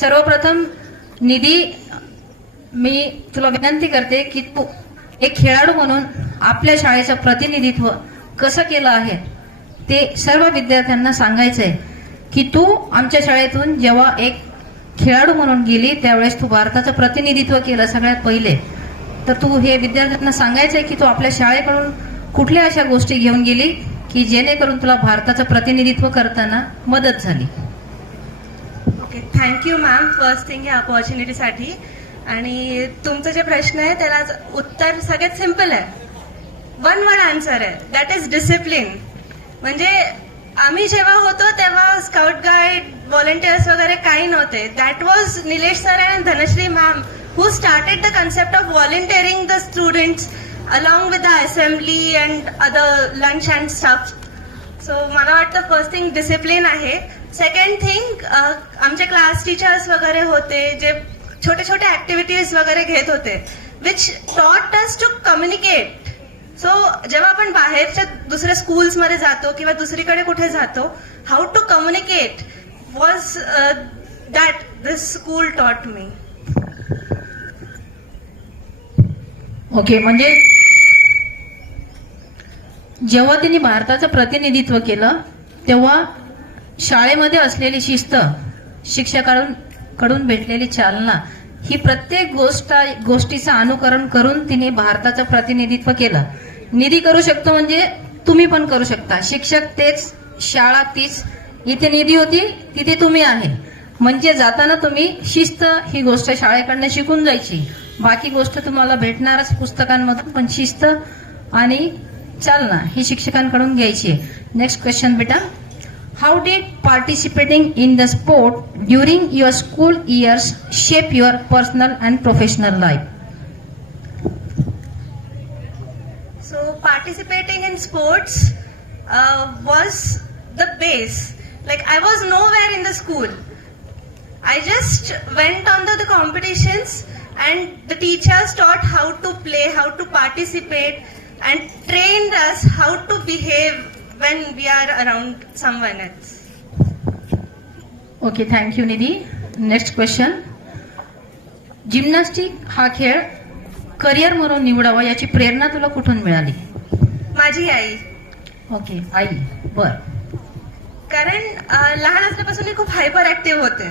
सर्वप्रथम निधी, मी तुला विनंती करते की तू एक खेळाडू म्हणून आपल्या शाळेचं प्रतिनिधित्व कसं केलं आहे ते सर्व विद्यार्थ्यांना सांगायचंय की तू आमच्या शाळेतून जेव्हा एक खेळाडू म्हणून गेली त्यावेळेस तू भारताचं प्रतिनिधित्व केलं सगळ्यात पहिले. तर तू हे विद्यार्थ्यांना सांगायचंय की तू आपल्या शाळेकडून कुठल्या अशा गोष्टी घेऊन गेली की जेणेकरून तुला भारताचं प्रतिनिधित्व करताना मदत झाली. Okay, thank you ma'am first thing या अपॉर्च्युनिटीसाठी. आणि तुमचं जे प्रश्न आहे त्याला उत्तर सगळ्यात सिम्पल आहे, वन वर्ड आन्सर आहे, दॅट इज डिसिप्लिन. म्हणजे आम्ही जेव्हा होतो तेव्हा स्काउट गाईड, व्हॉलंटियर्स वगैरे काही नव्हते. That was Nilesh sir and Dhanashree ma'am who started the concept of volunteering the students along with the assembly and other lunch and stuff. So मला वाटतं फर्स्ट थिंग डिसिप्लिन आहे. सेकंड थिंग आमचे class teachers वगैरे होते जे छोटे छोटे ऍक्टिव्हिटीज वगैरे घेत होते which taught us to communicate. So जेव्हा आपण बाहेरच्या दुसऱ्या स्कूल्समध्ये जातो किंवा दुसरीकडे कुठे जातो, how to communicate was that this school taught me. Okay, म्हणजे जेव्हा त्यांनी भारताचं प्रतिनिधित्व केलं तेव्हा शाळेमध्ये असलेली शिस्त, शिक्षकांकडून भेटलेली चालना, ही प्रत्येक गोष्टीचं अनुकरण करून तिने भारताचं प्रतिनिधित्व केलं. निधी करू शकतो म्हणजे तुम्ही पण करू शकता. शिक्षक तेच, शाळा तीच, इथे निधी होती तिथे तुम्ही आहे. म्हणजे जाताना तुम्ही शिस्त ही गोष्ट शाळेकडनं शिकून जायची. बाकी गोष्ट तुम्हाला भेटणारच पुस्तकांमधून, पण शिस्त आणि चालना ही शिक्षकांकडून घ्यायची. नेक्स्ट क्वेश्चन बेटा, how did participating in the sport during your school years shape your personal and professional life? So participating in sports was the base. Like I was nowhere in the school. I just went on to the competitions and the teachers taught how to play, how to participate and trained us how to behave when we are around someone else. Okay, thank you Nidhi. Next question, gymnastic हा खेळ career म्हणून निवडावा याची प्रेरणा तुला कुठून मिळाली? माझी आई. Okay, आई. बर. कारण लहान असल्यापासून मी खूप हायपर ऍक्टिव्ह होते.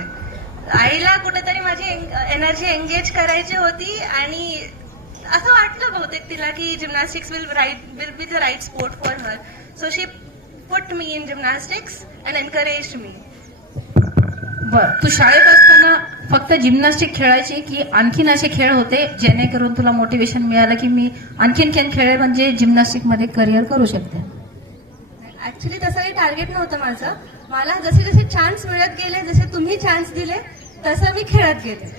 आईला कुठेतरी माझी एनर्जी एंगेज करायची होती आणि असं वाटलं बहुतेक तिला की gymnastics will be the right sport for her. So she put me in gymnastics and encouraged me. बर, तू शाळेत असताना फक्त जिम्नॅस्टिक खेळायची की आणखीन असे खेळ होते जेणेकरून तुला मोटिवेशन मिळालं की मी आणखीन खेळ म्हणजे जिम्नॅस्टिक मध्ये करिअर करू शकते? ऍक्च्युली तसं काही टार्गेट नव्हतं माझं. मला जसे जसे चान्स मिळत गेले, जसे तुम्ही चान्स दिले तसं मी खेळत गेले.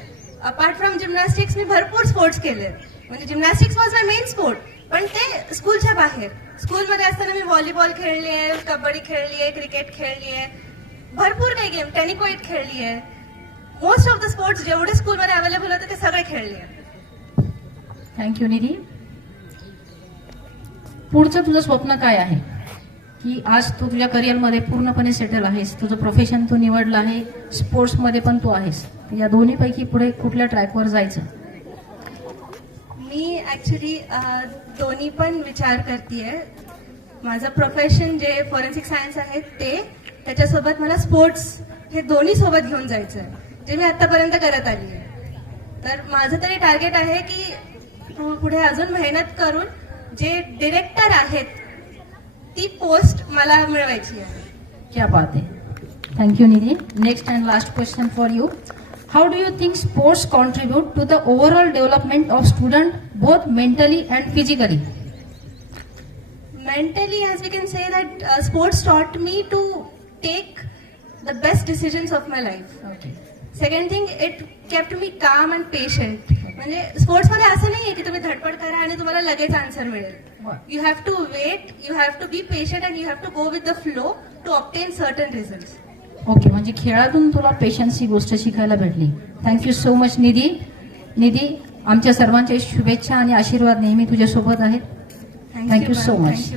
अपार्ट फ्रॉम जिम्नॅस्टिक्स मी भरपूर स्पोर्ट्स केले. म्हणजे gymnastics was my main sport, पण ते स्कूलच्या बाहेर. स्कूलमध्ये असताना मी व्हॉलीबॉल खेळली आहे, कबड्डी खेळली आहे, क्रिकेट खेळली आहे, भरपूर काही गेम, टेनिक्वाईट खेळली आहे. मोस्ट ऑफ द स्पोर्ट्स जेवढे स्कूलमध्ये अवेलेबल होते ते सगळे खेळले आहे. थँक्यू निधी. पुढचं तुझं स्वप्न काय आहे? की आज तू तुझ्या करिअरमध्ये पूर्णपणे सेटल आहेस, तुझं प्रोफेशन तू निवडलं आहे, स्पोर्ट्समध्ये पण तू आहेस, या दोन्हीपैकी पुढे कुठल्या ट्रॅकवर जायचं? मी ऍक्च्युली दोन्ही पण विचार करतेय. माझं प्रोफेशन जे फॉरेन्सिक सायन्स आहे ते, त्याच्यासोबत मला स्पोर्ट्स हे दोन्ही सोबत घेऊन जायचं आहे, जे मी आतापर्यंत करत आली आहे. तर माझं तरी टार्गेट आहे की पुढे अजून मेहनत करून जे डिरेक्टर आहेत ती पोस्ट मला मिळवायची आहे. क्या बात आहे. Thank you Nidhi. Next and last question for you, how do you think sports contribute to the overall development of student both mentally and physically? Mentally, as we can say that sports taught me to take the best decisions of my life. Okay. Second thing, it kept me calm and patient. म्हणजे स्पोर्ट्समध्ये असं नाहीये की तुम्ही धडपड करा आणि तुम्हाला लगेच आन्सर मिळेल. You have to wait, you have to be patient and you have to go with the flow to obtain certain results. Okay, म्हणजे खेळातून तुला पेशन्स ही गोष्ट शिकायला भेटली. थँक्यू सो मच निधी. निधी, आमच्या सर्वांच्या शुभेच्छा आणि आशीर्वाद नेहमी तुझ्यासोबत आहेत. Thank you so much.